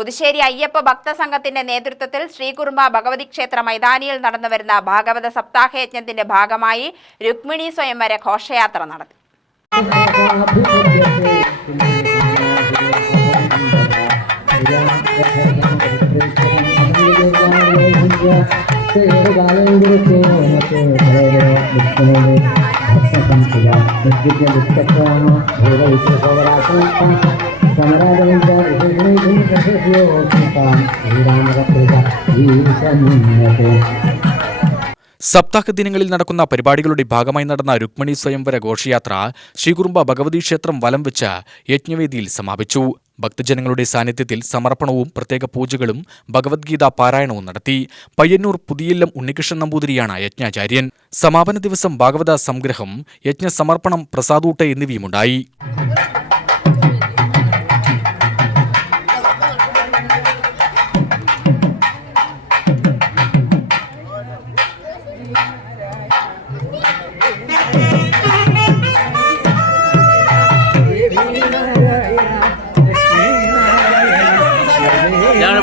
പുതുശ്ശേരി അയ്യപ്പ ഭക്തസംഘത്തിന്റെ നേതൃത്വത്തിൽ ശ്രീകുറുമ്പ ഭഗവതി ക്ഷേത്ര മൈതാനിയിൽ നടന്നുവരുന്ന ഭാഗവത സപ്താഹയജ്ഞത്തിന്റെ ഭാഗമായി രുക്മിണി സ്വയംവര ഘോഷയാത്ര നടത്തി. സപ്താഹ ദിനങ്ങളിൽ നടക്കുന്ന പരിപാടികളുടെ ഭാഗമായി നടന്ന രുക്മിണി സ്വയംവര ഘോഷയാത്ര ശ്രീകുറുമ്പ ഭഗവതി ക്ഷേത്രം വലം വെച്ച് യജ്ഞവേദിയിൽ സമാപിച്ചു. ഭക്തജനങ്ങളുടെ സാന്നിധ്യത്തിൽ സമർപ്പണവും പ്രത്യേക പൂജകളും ഭഗവത്ഗീത പാരായണവും നടത്തി. പയ്യന്നൂർ പുതിയില്ലം ഉണ്ണികൃഷ്ണൻ നമ്പൂതിരിയാണ് യജ്ഞാചാര്യൻ. സമാപന ദിവസം ഭാഗവത സംഗ്രഹം, യജ്ഞസമർപ്പണം, പ്രസാദൂട്ട് എന്നിവയുമുണ്ടായി. ഞാൻ